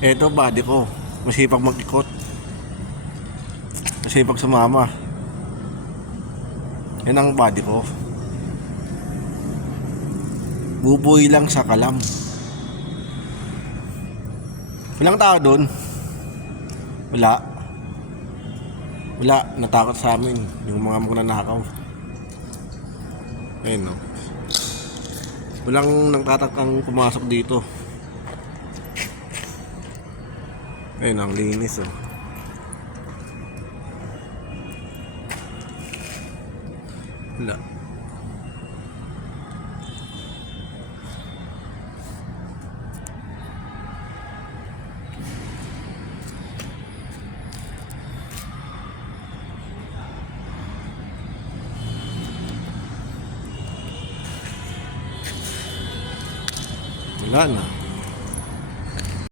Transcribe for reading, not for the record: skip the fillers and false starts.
Eto body ko, masipag mag-ikot, masipag sumama. Yan ang body ko. Bubuhay lang sa kalam. Walang tao doon. Wala, natakot sa amin yung mga magnanakaw. Ayun no. Walang nagtatakang pumasok dito. Ayun, ang linis oh. Wala. Wala na.